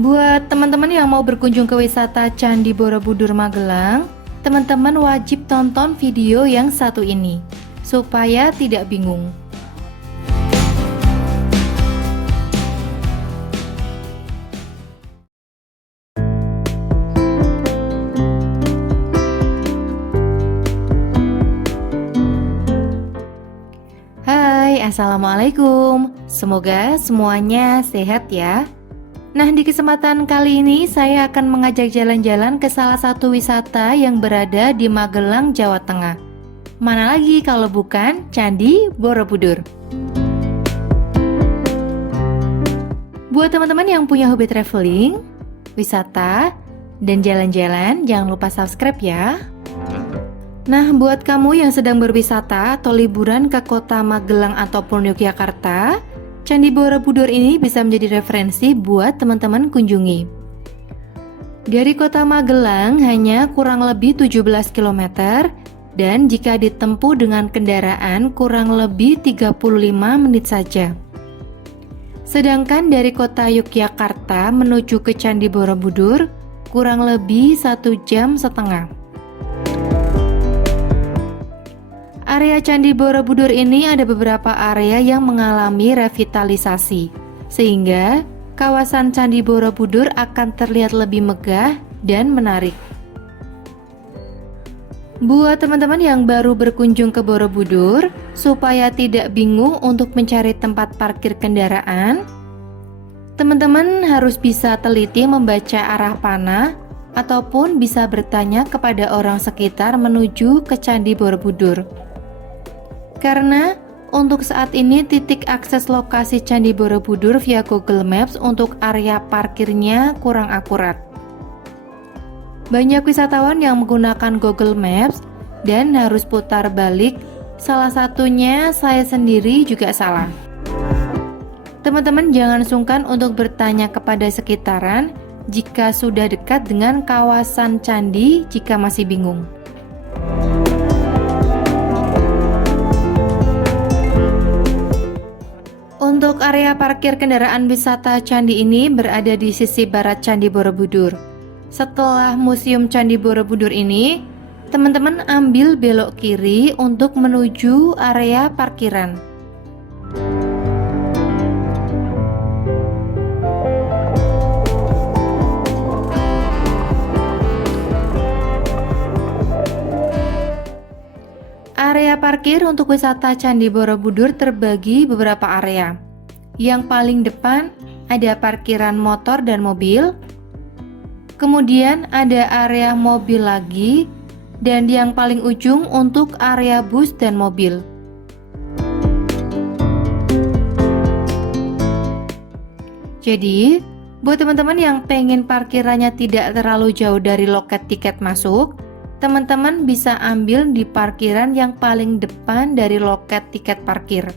Buat teman-teman yang mau berkunjung ke wisata Candi Borobudur Magelang, teman-teman wajib tonton video yang satu ini supaya tidak bingung. Hai, Assalamualaikum. Semoga semuanya sehat ya. Nah, di kesempatan kali ini saya akan mengajak jalan-jalan ke salah satu wisata yang berada di Magelang, Jawa Tengah. Mana lagi kalau bukan Candi Borobudur. Buat teman-teman yang punya hobi traveling, wisata, dan jalan-jalan, jangan lupa subscribe ya. Nah, buat kamu yang sedang berwisata atau liburan ke kota Magelang ataupun Yogyakarta, Candi Borobudur ini bisa menjadi referensi buat teman-teman kunjungi. Dari kota Magelang hanya kurang lebih 17 km dan jika ditempuh dengan kendaraan kurang lebih 35 menit saja. Sedangkan dari kota Yogyakarta menuju ke Candi Borobudur kurang lebih 1,5 jam. Area Candi Borobudur ini ada beberapa area yang mengalami revitalisasi, sehingga kawasan Candi Borobudur akan terlihat lebih megah dan menarik. Buat teman-teman yang baru berkunjung ke Borobudur, supaya tidak bingung untuk mencari tempat parkir kendaraan, teman-teman harus bisa teliti membaca arah panah ataupun bisa bertanya kepada orang sekitar menuju ke Candi Borobudur. Karena untuk saat ini titik akses lokasi Candi Borobudur via Google Maps untuk area parkirnya kurang akurat. Banyak wisatawan yang menggunakan Google Maps dan harus putar balik, salah satunya saya sendiri juga salah. Teman-teman jangan sungkan untuk bertanya kepada sekitaran jika sudah dekat dengan kawasan candi jika masih bingung. Untuk area parkir kendaraan wisata candi ini berada di sisi barat Candi Borobudur. Setelah Museum Candi Borobudur ini, teman-teman ambil belok kiri untuk menuju area parkiran. Area parkir untuk wisata Candi Borobudur terbagi beberapa area. Yang paling depan ada parkiran motor dan mobil, kemudian ada area mobil lagi, dan yang paling ujung untuk area bus dan mobil. Jadi, buat teman-teman yang pengen parkirannya tidak terlalu jauh dari loket tiket masuk, teman-teman bisa ambil di parkiran yang paling depan dari loket tiket parkir.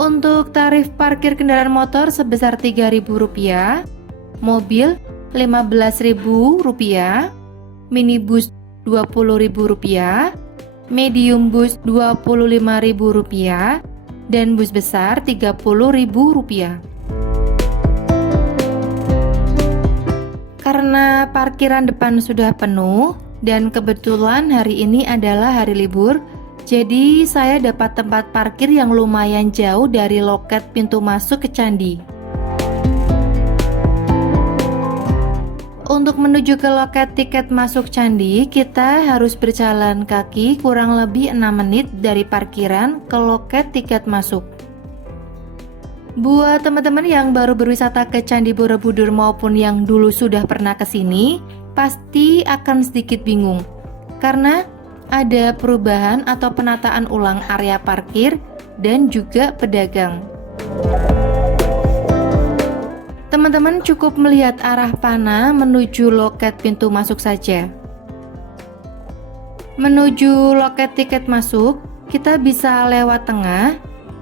Untuk tarif parkir kendaraan motor sebesar Rp3.000, mobil Rp15.000, minibus Rp20.000, medium bus Rp25.000, dan bus besar Rp30.000. Karena parkiran depan sudah penuh dan kebetulan hari ini adalah hari libur, jadi saya dapat tempat parkir yang lumayan jauh dari loket pintu masuk ke candi. Untuk menuju ke loket tiket masuk candi, kita harus berjalan kaki kurang lebih 6 menit dari parkiran ke loket tiket masuk. Buat teman-teman yang baru berwisata ke Candi Borobudur maupun yang dulu sudah pernah ke sini, pasti akan sedikit bingung karena ada perubahan atau penataan ulang area parkir dan juga pedagang. Teman-teman cukup melihat arah panah menuju loket pintu masuk saja. Menuju loket tiket masuk, kita bisa lewat tengah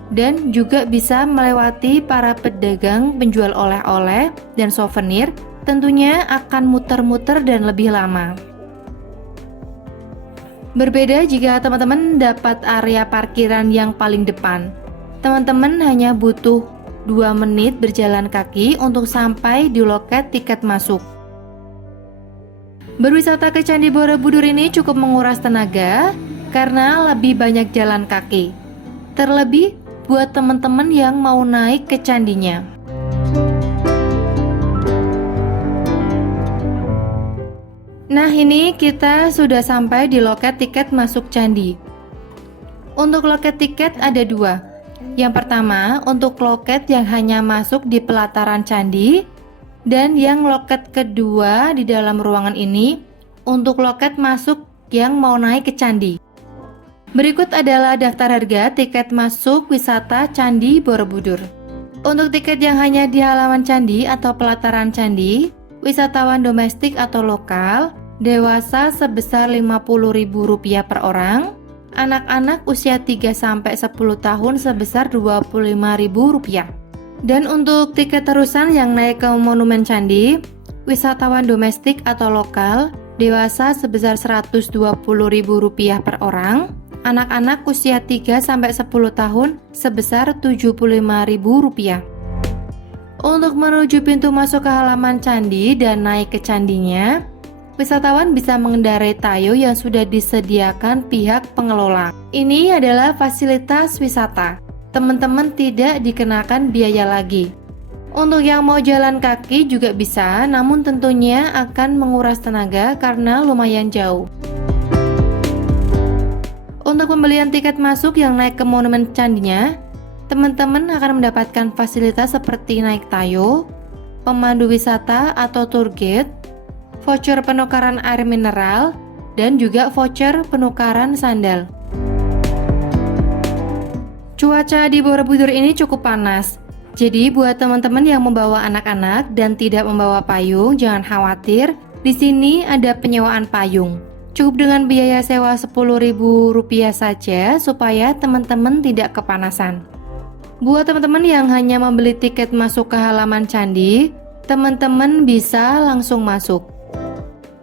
dan juga bisa melewati para pedagang penjual oleh-oleh dan souvenir, tentunya akan muter-muter dan lebih lama. Berbeda jika teman-teman dapat area parkiran yang paling depan. Teman-teman hanya butuh 2 menit berjalan kaki untuk sampai di loket tiket masuk. Berwisata ke Candi Borobudur ini cukup menguras tenaga karena lebih banyak jalan kaki. Terlebih buat teman-teman yang mau naik ke candinya. Nah, ini kita sudah sampai di loket tiket masuk candi. Untuk loket tiket ada 2. Yang pertama, untuk loket yang hanya masuk di pelataran candi, dan yang loket kedua di dalam ruangan ini untuk loket masuk yang mau naik ke candi. Berikut adalah daftar harga tiket masuk wisata Candi Borobudur. Untuk tiket yang hanya di halaman candi atau pelataran candi, wisatawan domestik atau lokal, dewasa sebesar Rp50.000 per orang, anak-anak usia 3-10 tahun sebesar Rp25.000. Dan untuk tiket terusan yang naik ke Monumen Candi, wisatawan domestik atau lokal, dewasa sebesar Rp120.000 per orang, anak-anak usia 3-10 tahun sebesar Rp75.000. Untuk menuju pintu masuk ke halaman candi dan naik ke candinya, wisatawan bisa mengendarai tayo yang sudah disediakan pihak pengelola. Ini adalah fasilitas wisata. Teman-teman tidak dikenakan biaya lagi. Untuk yang mau jalan kaki juga bisa, namun tentunya akan menguras tenaga karena lumayan jauh. Untuk pembelian tiket masuk yang naik ke monumen candinya, teman-teman akan mendapatkan fasilitas seperti naik tayo, pemandu wisata atau tour guide, voucher penukaran air mineral, dan juga voucher penukaran sandal. Cuaca di Borobudur ini cukup panas, jadi buat teman-teman yang membawa anak-anak dan tidak membawa payung, jangan khawatir. Di sini ada penyewaan payung. Cukup dengan biaya sewa Rp10.000 saja supaya teman-teman tidak kepanasan. Buat teman-teman yang hanya membeli tiket masuk ke halaman candi, teman-teman bisa langsung masuk.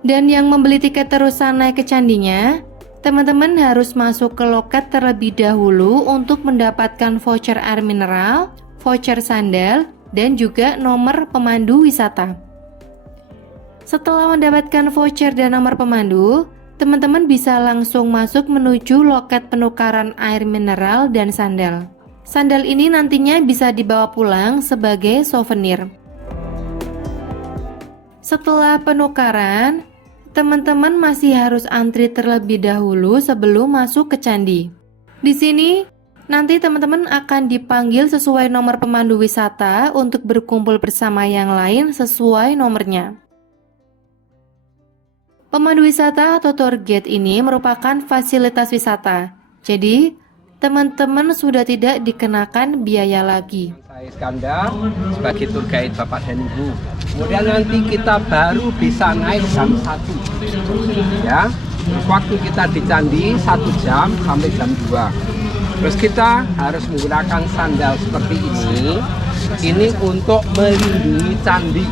Dan yang membeli tiket terusan naik ke candinya, teman-teman harus masuk ke loket terlebih dahulu untuk mendapatkan voucher air mineral, voucher sandal, dan juga nomor pemandu wisata. Setelah mendapatkan voucher dan nomor pemandu, teman-teman bisa langsung masuk menuju loket penukaran air mineral dan sandal. Sandal ini nantinya bisa dibawa pulang sebagai souvenir. Setelah penukaran, teman-teman masih harus antri terlebih dahulu sebelum masuk ke candi. Di sini, nanti teman-teman akan dipanggil sesuai nomor pemandu wisata untuk berkumpul bersama yang lain sesuai nomornya. Pemandu wisata atau tour guide ini merupakan fasilitas wisata. Jadi, teman-teman sudah tidak dikenakan biaya lagi. Saya Iskandar sebagai tour guide Bapak dan Ibu. Kemudian nanti kita baru bisa naik jam 1. Ya. Waktu kita di candi 1 jam sampai jam 2. Terus kita harus menggunakan sandal seperti ini. Ini untuk melindungi candi.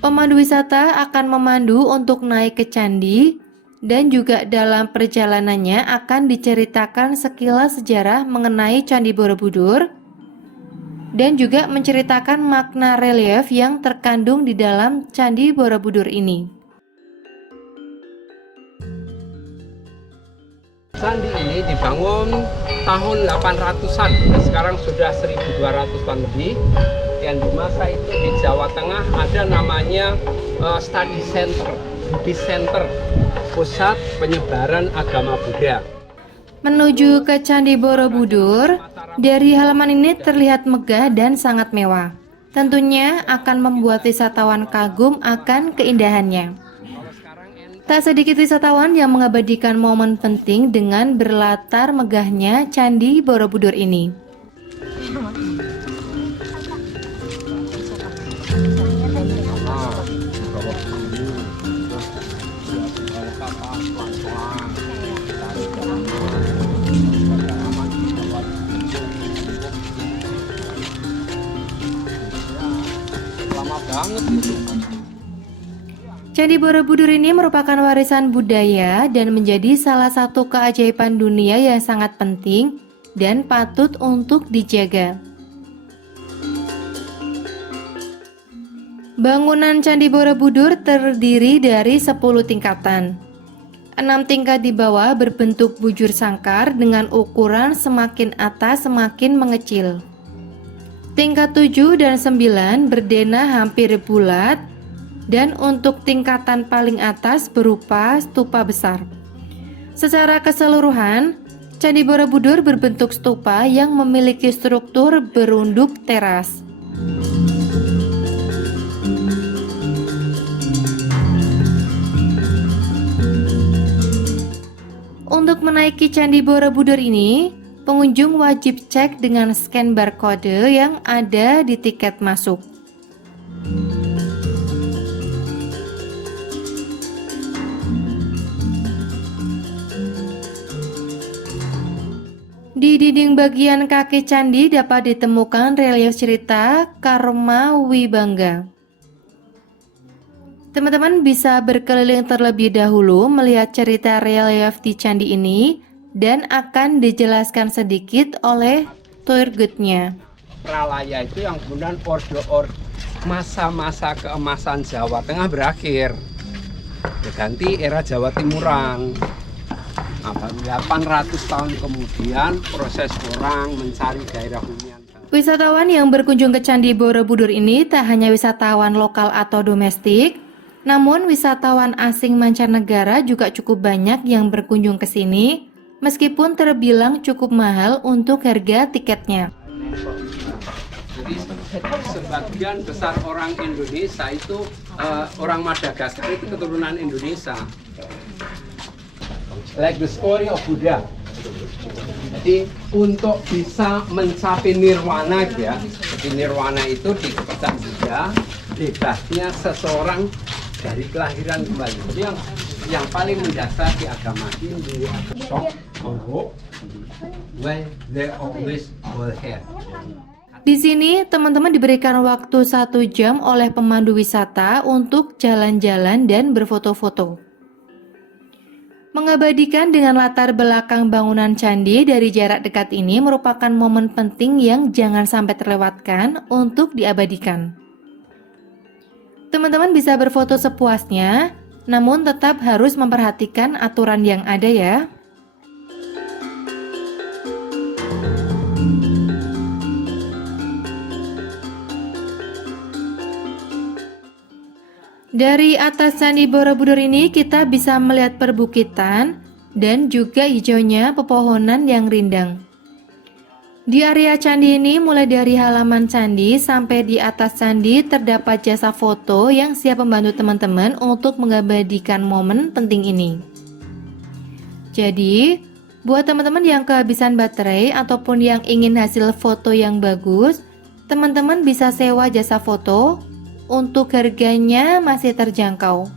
Pemandu wisata akan memandu untuk naik ke candi, dan juga dalam perjalanannya akan diceritakan sekilas sejarah mengenai Candi Borobudur, dan juga menceritakan makna relief yang terkandung di dalam Candi Borobudur ini. Candi ini dibangun tahun 800-an, sekarang sudah 1200-an lebih. Yang di masa itu di Jawa Tengah ada namanya study center, Buddhist center, pusat penyebaran agama Buddha. Menuju ke Candi Borobudur, dari halaman ini terlihat megah dan sangat mewah. Tentunya akan membuat wisatawan kagum akan keindahannya. Tak sedikit wisatawan yang mengabadikan momen penting dengan berlatar megahnya Candi Borobudur ini. Candi Borobudur ini merupakan warisan budaya dan menjadi salah satu keajaiban dunia yang sangat penting dan patut untuk dijaga. Bangunan Candi Borobudur terdiri dari 10 tingkatan. 6 tingkat di bawah berbentuk bujur sangkar dengan ukuran semakin atas semakin mengecil. Tingkat 7 dan 9 berdenah hampir bulat, dan untuk tingkatan paling atas berupa stupa besar. Secara keseluruhan, Candi Borobudur berbentuk stupa yang memiliki struktur berunduk teras. Untuk menaiki Candi Borobudur ini, pengunjung wajib cek dengan scan barcode yang ada di tiket masuk. Di dinding bagian kaki candi dapat ditemukan relief cerita Karma Wibangga. Teman-teman bisa berkeliling terlebih dahulu melihat cerita relief di candi ini dan akan dijelaskan sedikit oleh tour guide-nya. Pralaya itu yang kemudian masa-masa keemasan Jawa Tengah berakhir. Berganti era Jawa Timuran. 800 tahun kemudian proses orang mencari gairah hunian. Wisatawan yang berkunjung ke Candi Borobudur ini tak hanya wisatawan lokal atau domestik, namun wisatawan asing mancanegara juga cukup banyak yang berkunjung ke sini, meskipun terbilang cukup mahal untuk harga tiketnya. Jadi sebagian besar orang Indonesia itu orang Madagaskar itu keturunan Indonesia. Like the story of Buddha. Jadi untuk bisa mencapai nirwana ya, jadi nirwana itu dikatakan juga bebasnya seseorang dari kelahiran kembali. Jadi yang paling mendasar di agama Hindu, when they always will have. Di sini teman-teman diberikan waktu 1 jam oleh pemandu wisata untuk jalan-jalan dan berfoto-foto. Mengabadikan dengan latar belakang bangunan candi dari jarak dekat ini merupakan momen penting yang jangan sampai terlewatkan untuk diabadikan. Teman-teman bisa berfoto sepuasnya, namun tetap harus memperhatikan aturan yang ada ya. Dari atas Candi Borobudur ini kita bisa melihat perbukitan dan juga hijaunya pepohonan yang rindang. Di area candi ini mulai dari halaman candi sampai di atas candi terdapat jasa foto yang siap membantu teman-teman untuk mengabadikan momen penting ini. Jadi, buat teman-teman yang kehabisan baterai ataupun yang ingin hasil foto yang bagus, teman-teman bisa sewa jasa foto. Untuk harganya masih terjangkau.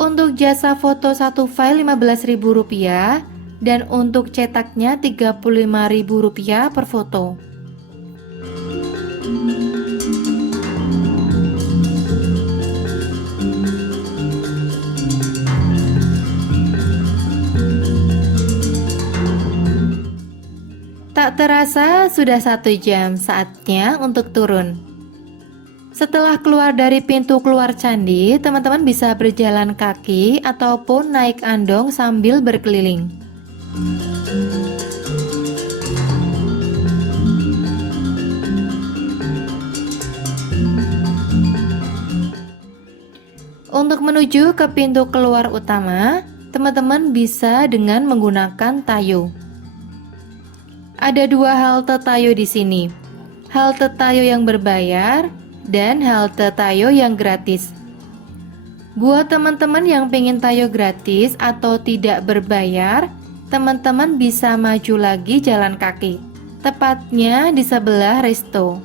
Untuk jasa foto satu file Rp15.000 dan untuk cetaknya Rp35.000 per foto. Tak terasa sudah 1 jam, saatnya untuk turun. Setelah keluar dari pintu keluar candi, teman-teman bisa berjalan kaki ataupun naik andong sambil berkeliling. Untuk menuju ke pintu keluar utama, teman-teman bisa dengan menggunakan tayo. Ada 2 halte tayo di sini. Halte tayo yang berbayar dan halte tayo yang gratis. Buat teman-teman yang pengen tayo gratis atau tidak berbayar, teman-teman bisa maju lagi jalan kaki, tepatnya di sebelah resto.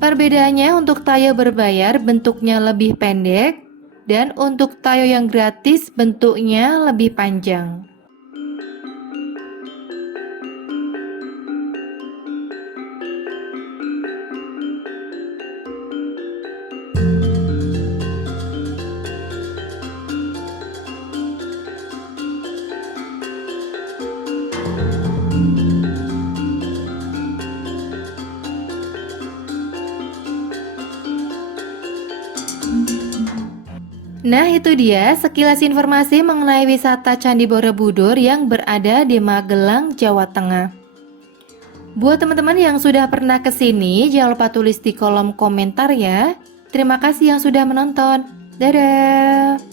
Perbedaannya untuk tayo berbayar bentuknya lebih pendek, dan untuk tayo yang gratis bentuknya lebih panjang. Nah, itu dia sekilas informasi mengenai wisata Candi Borobudur yang berada di Magelang, Jawa Tengah. Buat teman-teman yang sudah pernah ke sini, jangan lupa tulis di kolom komentar ya. Terima kasih yang sudah menonton. Dadah.